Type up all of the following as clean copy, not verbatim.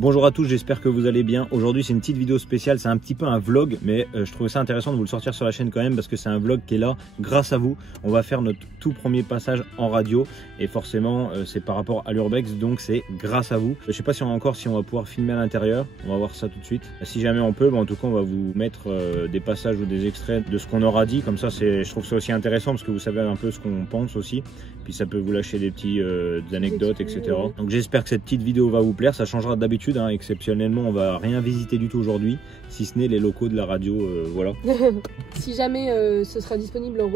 Bonjour à tous, j'espère que vous allez bien. Aujourd'hui c'est une petite vidéo spéciale, c'est un petit peu un vlog, mais je trouvais ça intéressant de vous le sortir sur la chaîne quand même parce que c'est un vlog qui est là grâce à vous. On va faire notre tout premier passage en radio et forcément c'est par rapport à l'Urbex, donc c'est grâce à vous. Je sais pas si on va pouvoir filmer à l'intérieur, on va voir ça tout de suite. Si jamais on peut, en tout cas on va vous mettre des passages ou des extraits de ce qu'on aura dit, comme ça je trouve ça aussi intéressant parce que vous savez un peu ce qu'on pense aussi. Puis ça peut vous lâcher des petits des anecdotes, etc. Donc j'espère que cette petite vidéo va vous plaire, ça changera d'habitude. Exceptionnellement, on va rien visiter du tout aujourd'hui, si ce n'est les locaux de la radio, voilà. Si jamais ce sera disponible en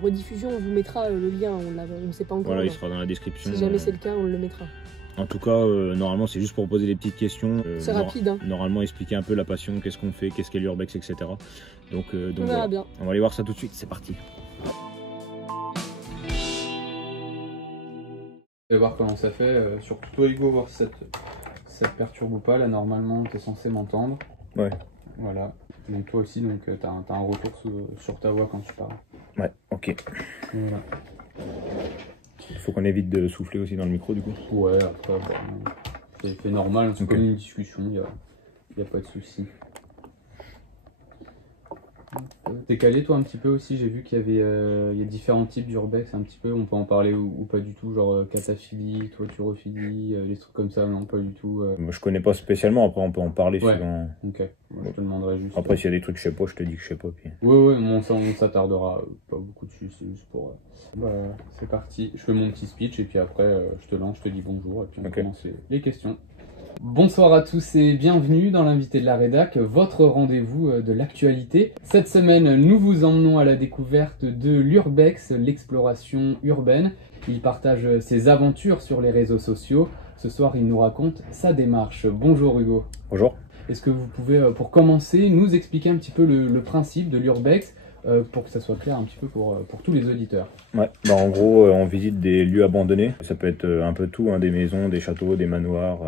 rediffusion, on vous mettra le lien, on ne sait pas encore. Voilà, il sera dans la description. Si jamais c'est le cas, on le mettra. En tout cas, normalement, c'est juste pour poser des petites questions. C'est rapide. Hein. Normalement, expliquer un peu la passion, qu'est-ce qu'on fait, qu'est-ce qu'est l'Urbex, etc. Donc on verra voilà. Bien. On va aller voir ça tout de suite, c'est parti. Et voir comment ça fait, surtout toi Hugo, voir si ça te perturbe ou pas. Là normalement tu es censé m'entendre. Ouais. Voilà. Donc toi aussi, donc t'as un retour sur ta voix quand tu parles. Ouais, ok. Voilà. Il faut qu'on évite de souffler aussi dans le micro du coup. Ouais, après c'est normal, c'est comme une discussion, il y a pas de souci. T'es calé toi un petit peu aussi, j'ai vu qu'il y avait il y a différents types d'urbex un petit peu, on peut en parler ou pas du tout, genre cataphilie, toiturophilie, des trucs comme ça, non pas du tout. Moi, je connais pas spécialement, après on peut en parler ouais. Suivant... Ok, moi, je te demanderai juste. Après s'il y a des trucs que je sais pas, je te dis que je sais pas. Puis... Ouais, on s'attardera pas beaucoup dessus, c'est juste pour... c'est parti, je fais mon petit speech et puis après je te lance, je te dis bonjour et puis on commence les questions. Bonsoir à tous et bienvenue dans l'invité de la rédac, votre rendez-vous de l'actualité. Cette semaine, nous vous emmenons à la découverte de l'Urbex, l'exploration urbaine. Il partage ses aventures sur les réseaux sociaux. Ce soir, il nous raconte sa démarche. Bonjour Hugo. Bonjour. Est-ce que vous pouvez, pour commencer, nous expliquer un petit peu le principe de l'Urbex pour que ça soit clair un petit peu pour tous les auditeurs? Ouais, en gros, on visite des lieux abandonnés. Ça peut être un peu tout, hein, des maisons, des châteaux, des manoirs,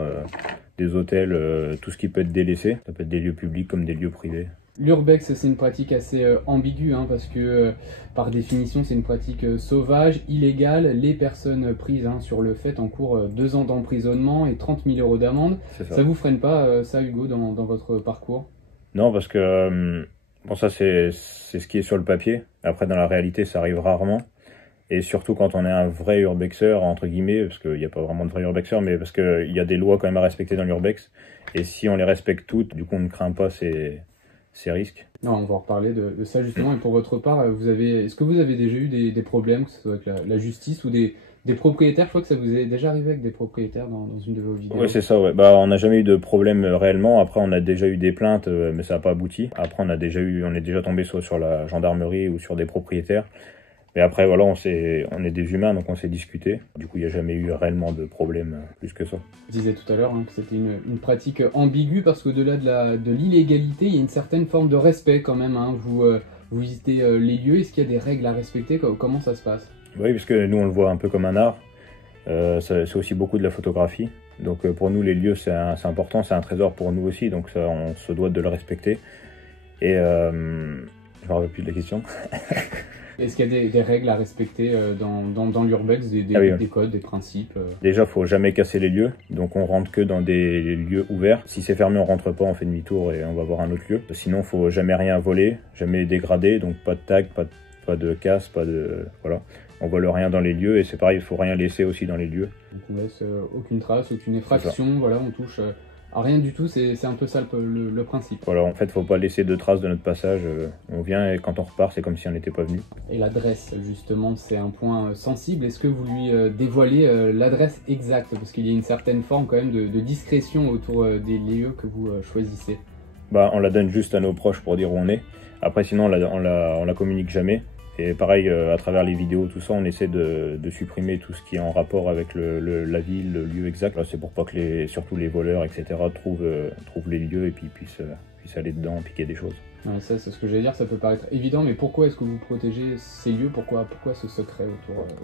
des hôtels, tout ce qui peut être délaissé. Ça peut être des lieux publics comme des lieux privés. L'Urbex, c'est une pratique assez ambiguë, hein, parce que par définition, c'est une pratique sauvage, illégale. Les personnes prises sur le fait encourent 2 ans d'emprisonnement et 30 000 € d'amende. Ça vous freine pas, ça, Hugo, dans votre parcours? Non, parce que bon, ça, c'est ce qui est sur le papier. Après, dans la réalité, ça arrive rarement. Et surtout quand on est un vrai urbexeur, entre guillemets, parce qu'il n'y a pas vraiment de vrai urbexeur, mais parce qu'il y a des lois quand même à respecter dans l'urbex. Et si on les respecte toutes, du coup, on ne craint pas ces risques. Non, on va en reparler de ça justement. Et pour votre part, est-ce que vous avez déjà eu des problèmes, que ce soit avec la justice ou des propriétaires? Je crois que ça vous est déjà arrivé avec des propriétaires dans une de vos vidéos. Oui, c'est ça, ouais. On n'a jamais eu de problème réellement. Après, on a déjà eu des plaintes, mais ça n'a pas abouti. Après, on est déjà tombé soit sur la gendarmerie ou sur des propriétaires. Mais après, voilà, on est des humains, donc on s'est discuté. Du coup, il n'y a jamais eu réellement de problème plus que ça. Je disais tout à l'heure que c'était une pratique ambiguë parce qu'au-delà de l'illégalité, il y a une certaine forme de respect quand même. Vous visitez les lieux, est-ce qu'il y a des règles à respecter? Comment ça se passe? Oui, parce que nous, on le voit un peu comme un art. C'est aussi beaucoup de la photographie. Donc pour nous, les lieux, c'est important, c'est un trésor pour nous aussi. Donc ça, on se doit de le respecter. Et je ne me rappelle plus de la question. Est-ce qu'il y a des règles à respecter dans l'urbex, des codes, des principes? Déjà, il ne faut jamais casser les lieux. Donc on rentre que dans des lieux ouverts. Si c'est fermé, on rentre pas, on fait demi-tour et on va voir un autre lieu. Sinon, il ne faut jamais rien voler, jamais dégrader. Donc pas de tag, pas de casse, pas de... Voilà. On vole rien dans les lieux et c'est pareil, il faut rien laisser aussi dans les lieux. Donc on laisse aucune trace, aucune effraction, voilà, on touche à rien du tout, c'est un peu ça le principe. Voilà, en fait, faut pas laisser de traces de notre passage. On vient et quand on repart, c'est comme si on n'était pas venu. Et l'adresse, justement, c'est un point sensible. Est-ce que vous lui dévoilez l'adresse exacte? Parce qu'il y a une certaine forme quand même de discrétion autour des lieux que vous choisissez. On la donne juste à nos proches pour dire où on est. Après, sinon, on la communique jamais. Et pareil, à travers les vidéos, tout ça, on essaie de supprimer tout ce qui est en rapport avec la ville, le lieu exact. C'est pour pas que surtout les voleurs, etc., trouvent les lieux et puis puissent aller dedans, piquer des choses. Ouais, ça, c'est ce que j'allais dire, ça peut paraître évident, mais pourquoi est-ce que vous protégez ces lieux? Pourquoi ce secret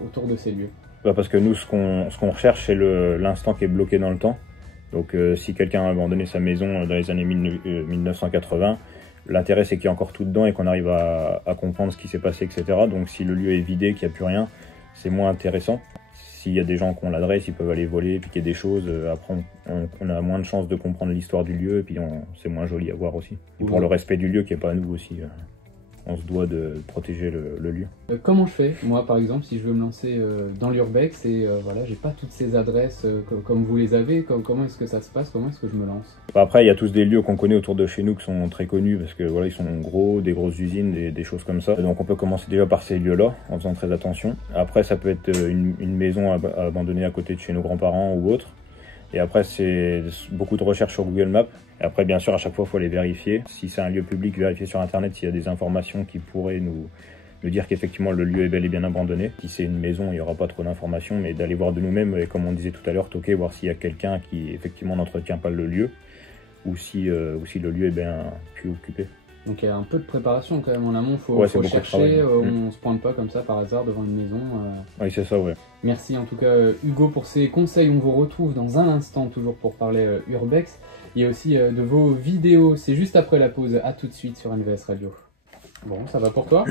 autour de ces lieux? Parce que nous, ce qu'on recherche, c'est l'instant qui est bloqué dans le temps. Donc si quelqu'un a abandonné sa maison dans les années 1980, l'intérêt, c'est qu'il y a encore tout dedans et qu'on arrive à comprendre ce qui s'est passé, etc. Donc si le lieu est vidé, qu'il n'y a plus rien, c'est moins intéressant. s'il y a des gens qui ont l'adresse, ils peuvent aller voler, piquer des choses. Après, on a moins de chances de comprendre l'histoire du lieu, et puis c'est moins joli à voir aussi. Et pour le respect du lieu qui n'est pas à nous aussi, on se doit de protéger le lieu. Comment je fais, moi par exemple, si je veux me lancer dans l'urbex et voilà, j'ai pas toutes ces adresses comme vous les avez, comment est-ce que ça se passe, comment est-ce que je me lance? Après, il y a tous des lieux qu'on connaît autour de chez nous qui sont très connus parce que voilà, ils sont gros, des grosses usines, des choses comme ça. Donc on peut commencer déjà par ces lieux-là en faisant très attention. Après, ça peut être une maison abandonnée à côté de chez nos grands-parents ou autre. Et après, c'est beaucoup de recherches sur Google Maps. Et après, bien sûr, à chaque fois, il faut les vérifier. Si c'est un lieu public, vérifier sur Internet s'il y a des informations qui pourraient nous dire qu'effectivement le lieu est bel et bien abandonné. Si c'est une maison, il n'y aura pas trop d'informations, mais d'aller voir de nous-mêmes, et comme on disait tout à l'heure, toquer, voir s'il y a quelqu'un qui effectivement n'entretient pas le lieu, ou si le lieu est bien plus occupé. Donc il y a un peu de préparation quand même en amont, faut chercher, on se pointe pas comme ça par hasard devant une maison. Oui, c'est ça, ouais. Merci en tout cas Hugo pour ces conseils, on vous retrouve dans un instant toujours pour parler urbex. Il y a aussi de vos vidéos, c'est juste après la pause, à tout de suite sur NVS Radio. Bon, ça va pour toi?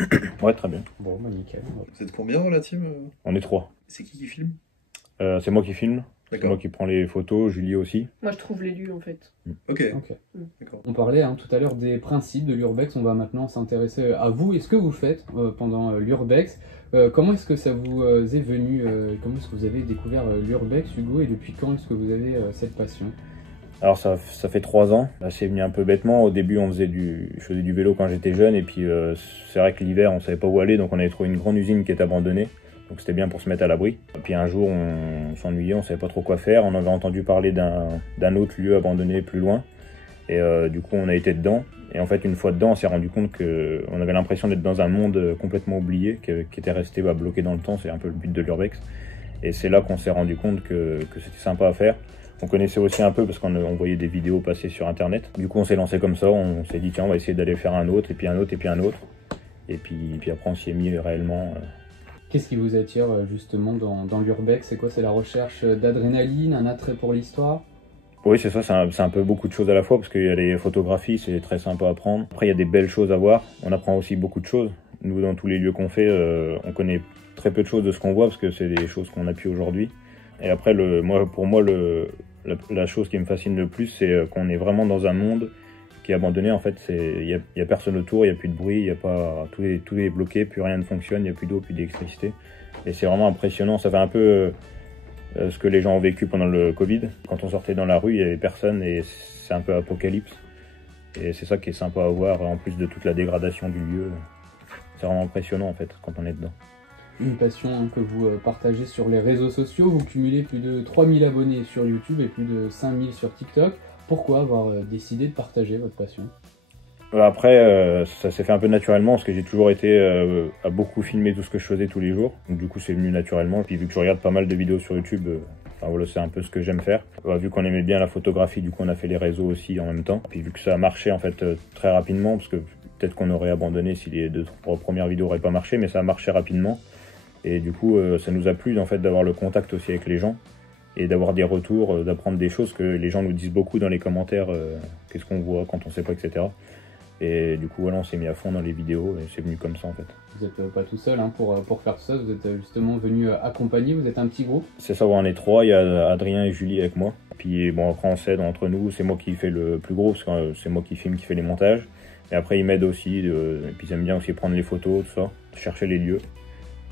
Ouais, très bien. Bon, bah nickel. Vous êtes combien dans la team? On est 3. C'est qui filme? C'est moi qui filme. C'est moi qui prends les photos, Julie aussi. Moi, je trouve les lieux, en fait. Ok. D'accord. On parlait tout à l'heure des principes de l'urbex, on va maintenant s'intéresser à vous et ce que vous faites pendant l'urbex. Comment est-ce que ça vous est venu, comment est-ce que vous avez découvert l'urbex, Hugo, et depuis quand est-ce que vous avez cette passion? Alors ça fait 3 ans, c'est venu un peu bêtement. Au début je faisais du vélo quand j'étais jeune, et puis c'est vrai que l'hiver on savait pas où aller, donc on avait trouvé une grande usine qui était abandonnée. Donc c'était bien pour se mettre à l'abri. Et puis un jour on s'ennuyait, on savait pas trop quoi faire. On avait entendu parler d'un autre lieu abandonné plus loin. Et du coup on a été dedans. Et en fait une fois dedans on s'est rendu compte qu'on avait l'impression d'être dans un monde complètement oublié, qui était resté bloqué dans le temps. C'est un peu le but de l'urbex. Et c'est là qu'on s'est rendu compte que c'était sympa à faire. On connaissait aussi un peu parce qu'on voyait des vidéos passer sur internet. Du coup on s'est lancé comme ça, on s'est dit tiens on va essayer d'aller faire un autre, et puis un autre, et puis un autre. Et puis après on s'y est mis réellement. Qu'est-ce qui vous attire justement dans l'urbex? C'est quoi? C'est la recherche d'adrénaline, un attrait pour l'histoire? Oui, c'est ça, c'est un peu beaucoup de choses à la fois, parce qu'il y a les photographies, c'est très sympa à prendre. Après, il y a des belles choses à voir, on apprend aussi beaucoup de choses. Nous, dans tous les lieux qu'on fait, on connaît très peu de choses de ce qu'on voit, parce que c'est des choses qu'on n'a plus aujourd'hui. Et après, pour moi, la chose qui me fascine le plus, c'est qu'on est vraiment dans un monde qui est abandonné. En fait, il y a personne autour, il n'y a plus de bruit, tout est bloqué, plus rien ne fonctionne, il n'y a plus d'eau, plus d'électricité. Et c'est vraiment impressionnant, ça fait un peu ce que les gens ont vécu pendant le Covid. Quand on sortait dans la rue, il n'y avait personne, et c'est un peu apocalypse. Et c'est ça qui est sympa à voir, en plus de toute la dégradation du lieu. C'est vraiment impressionnant en fait, quand on est dedans. Une passion que vous partagez sur les réseaux sociaux, vous cumulez plus de 3000 abonnés sur YouTube et plus de 5000 sur TikTok. Pourquoi avoir décidé de partager votre passion? Après, ça s'est fait un peu naturellement, parce que j'ai toujours été à beaucoup filmer tout ce que je faisais tous les jours. Donc du coup c'est venu naturellement, et puis vu que je regarde pas mal de vidéos sur YouTube, voilà, c'est un peu ce que j'aime faire. Vu qu'on aimait bien la photographie, du coup on a fait les réseaux aussi en même temps. Puis vu que ça a marché en fait très rapidement, parce que peut-être qu'on aurait abandonné si les 2-3 premières vidéos n'auraient pas marché, mais ça a marché rapidement. Et du coup ça nous a plu en fait d'avoir le contact aussi avec les gens, et d'avoir des retours, d'apprendre des choses que les gens nous disent beaucoup dans les commentaires, qu'est-ce qu'on voit quand on sait pas, etc. Et du coup voilà, on s'est mis à fond dans les vidéos, et c'est venu comme ça en fait. Vous n'êtes pas tout seul pour faire tout ça, vous êtes justement venu accompagner, vous êtes un petit groupe? C'est ça, on est 3, il y a Adrien et Julie avec moi. Puis bon, après on s'aide entre nous, c'est moi qui fais le plus gros, parce que c'est moi qui filme, qui fait les montages. Et après ils m'aident aussi, et puis ils aiment bien aussi prendre les photos, tout ça, chercher les lieux.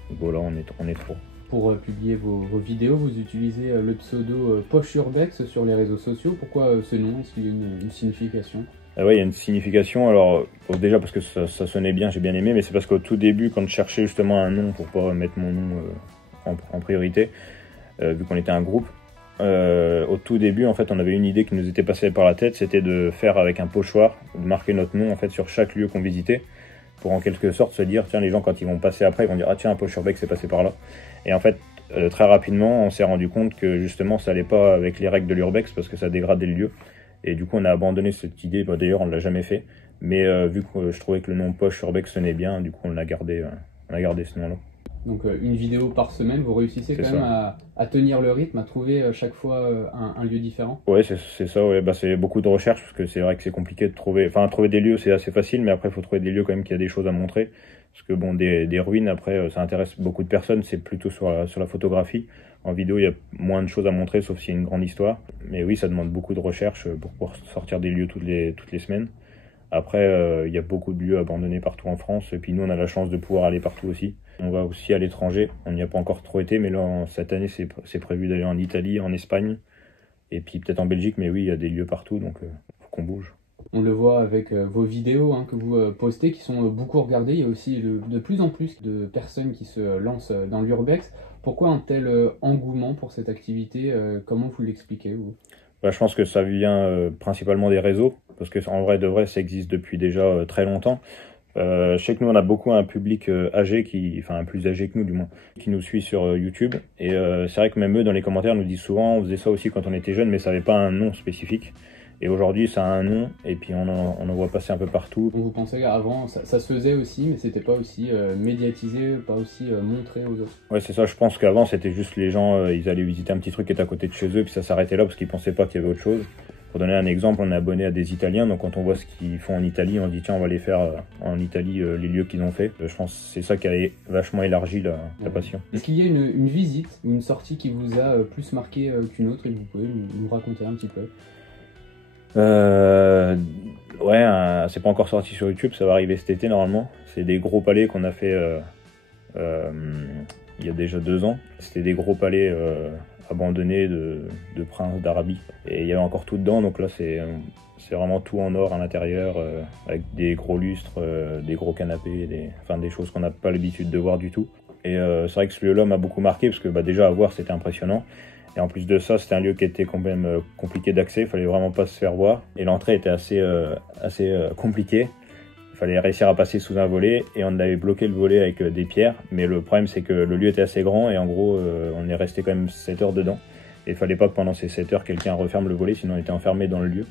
Donc voilà, on est 3. Pour publier vos vidéos, vous utilisez le pseudo Poche Urbex sur les réseaux sociaux. Pourquoi ce nom? Est-ce qu'il y a une signification? Ouais, il y a une signification. Alors déjà parce que ça sonnait bien, j'ai bien aimé, mais c'est parce qu'au tout début, quand je cherchais justement un nom pour pas mettre mon nom en priorité, vu qu'on était un groupe, au tout début en fait on avait une idée qui nous était passée par la tête, c'était de faire avec un pochoir, de marquer notre nom en fait sur chaque lieu qu'on visitait, pour en quelque sorte se dire tiens, les gens quand ils vont passer après ils vont dire ah tiens, un Poche Urbex c'est passé par là. Et en fait très rapidement on s'est rendu compte que justement ça allait pas avec les règles de l'urbex, parce que ça dégradait le lieu. Et du coup on a abandonné cette idée, d'ailleurs on ne l'a jamais fait, mais vu que je trouvais que le nom Poche Urbex sonnait bien, du coup on a gardé ce nom là. Donc une vidéo par semaine, vous réussissez quand même à tenir le rythme, à trouver chaque fois un lieu différent? Ouais, c'est ça, ouais. C'est beaucoup de recherche, parce que c'est vrai que c'est compliqué de trouver, trouver des lieux c'est assez facile, mais après il faut trouver des lieux quand même qui a des choses à montrer. Parce que bon, des ruines, après ça intéresse beaucoup de personnes, c'est plutôt sur la photographie. En vidéo, il y a moins de choses à montrer, sauf s'il y a une grande histoire. Mais oui, ça demande beaucoup de recherche pour pouvoir sortir des lieux toutes les semaines. Après, il y a beaucoup de lieux abandonnés partout en France. Et puis nous, on a la chance de pouvoir aller partout aussi. On va aussi à l'étranger. On n'y a pas encore trop été, mais là, cette année, c'est prévu d'aller en Italie, en Espagne. Et puis peut-être en Belgique, mais oui, il y a des lieux partout, donc faut qu'on bouge. On le voit avec vos vidéos que vous postez, qui sont beaucoup regardées. Il y a aussi de plus en plus de personnes qui se lancent dans l'urbex. Pourquoi un tel engouement pour cette activité? Comment vous l'expliquez, vous? Je pense que ça vient principalement des réseaux, parce qu'en vrai de vrai, ça existe depuis déjà très longtemps. Je sais que nous, on a beaucoup un public âgé, enfin plus âgé que nous du moins, qui nous suit sur YouTube. Et c'est vrai que même eux, dans les commentaires, nous disent souvent, on faisait ça aussi quand on était jeune, mais ça n'avait pas un nom spécifique. Et aujourd'hui, ça a un nom, et puis on en voit passer un peu partout. Vous pensez qu'avant, ça se faisait aussi, mais c'était pas aussi médiatisé, pas aussi montré aux autres? Ouais, c'est ça. Je pense qu'avant, c'était juste les gens, ils allaient visiter un petit truc qui était à côté de chez eux, puis ça s'arrêtait là, parce qu'ils pensaient pas qu'il y avait autre chose. Pour donner un exemple, on est abonné à des Italiens, donc quand on voit ce qu'ils font en Italie, on se dit tiens, on va aller faire en Italie les lieux qu'ils ont fait. Je pense que c'est ça qui a vachement élargi la passion. Est-ce qu'il y a une visite, une sortie qui vous a plus marqué qu'une autre, et que vous pouvez nous raconter un petit peu? Ouais, c'est pas encore sorti sur YouTube, ça va arriver cet été normalement. C'est des gros palais qu'on a fait il y a déjà 2 ans. C'était des gros palais abandonnés de princes d'Arabie. Et il y avait encore tout dedans, donc là c'est vraiment tout en or à l'intérieur, avec des gros lustres, des gros canapés, des choses qu'on n'a pas l'habitude de voir du tout. Et c'est vrai que ce lieu-là m'a beaucoup marqué, parce que déjà à voir c'était impressionnant. Et en plus de ça, c'était un lieu qui était quand même compliqué d'accès, il fallait vraiment pas se faire voir. Et l'entrée était assez compliquée. Il fallait réussir à passer sous un volet, et on avait bloqué le volet avec des pierres. Mais le problème, c'est que le lieu était assez grand, et en gros, on est resté quand même 7 heures dedans. Et il fallait pas que pendant ces 7 heures, quelqu'un referme le volet, sinon on était enfermé dans le lieu.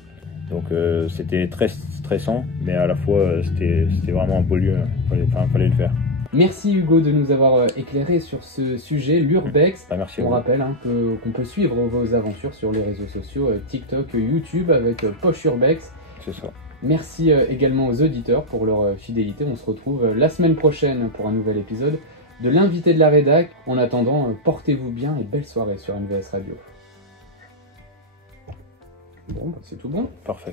Donc c'était très stressant, mais à la fois, c'était vraiment un beau lieu, fallait le faire. Merci Hugo de nous avoir éclairé sur ce sujet, l'urbex. Merci. On rappelle qu'on peut suivre vos aventures sur les réseaux sociaux, TikTok, YouTube, avec Poche Urbex. C'est ça. Merci également aux auditeurs pour leur fidélité. On se retrouve la semaine prochaine pour un nouvel épisode de l'invité de la rédac. En attendant, portez-vous bien et belle soirée sur NVS Radio. Bon, c'est tout bon. Parfait.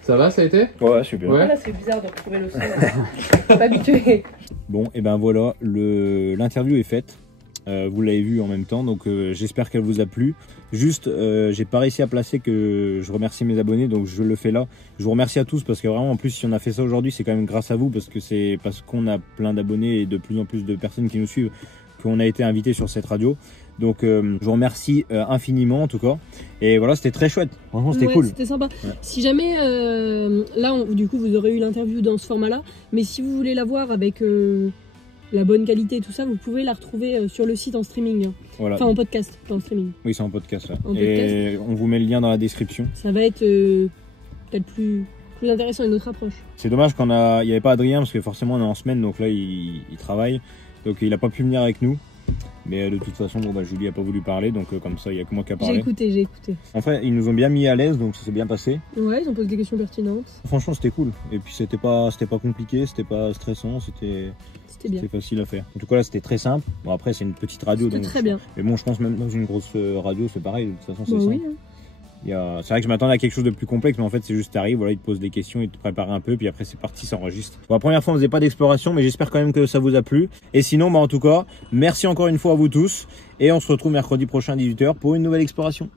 Ça va, ça a été? Ouais, super. Ouais. Là, c'est bizarre de retrouver le son. Je suis pas habituée. Bon, et ben voilà, l'interview est faite. Vous l'avez vu en même temps, donc j'espère qu'elle vous a plu. Juste, j'ai pas réussi à placer que je remercie mes abonnés, donc je le fais là. Je vous remercie à tous, parce que vraiment, en plus, si on a fait ça aujourd'hui, c'est quand même grâce à vous, parce qu'on a plein d'abonnés et de plus en plus de personnes qui nous suivent qu'on a été invité sur cette radio. Donc je vous remercie infiniment en tout cas. Et voilà, c'était très chouette. Franchement, c'était cool. C'était sympa. Ouais. Si jamais, là, du coup, vous aurez eu l'interview dans ce format-là. Mais si vous voulez la voir avec la bonne qualité et tout ça, vous pouvez la retrouver sur le site en streaming. Voilà. Enfin, en podcast, pas en streaming. Oui, c'est en podcast. En et on vous met le lien dans la description. Ça va être peut-être plus intéressant et notre approche. C'est dommage qu'il n'y avait pas Adrien, parce que forcément on est en semaine, donc là il travaille. Donc il n'a pas pu venir avec nous. Mais de toute façon, Julie n'a pas voulu parler, donc comme ça, il n'y a que moi qui a parlé. J'ai écouté. En fait, ils nous ont bien mis à l'aise, donc ça s'est bien passé. Ouais, ils ont posé des questions pertinentes. Franchement, c'était cool. Et puis c'était pas compliqué, c'était pas stressant, c'était facile à faire. En tout cas, là, c'était très simple. Bon, après, c'est une petite radio. C'était très bien. Mais bon, je pense même dans une grosse radio, c'est pareil. De toute façon, c'est simple. Oui, hein. C'est vrai que je m'attendais à quelque chose de plus complexe, mais en fait c'est juste t'arrives, voilà, ils te posent des questions, ils te préparent un peu, puis après c'est parti, ça enregistre. Bon, la première fois on faisait pas d'exploration, mais j'espère quand même que ça vous a plu. Et sinon, en tout cas, merci encore une fois à vous tous, et on se retrouve mercredi prochain à 18h pour une nouvelle exploration.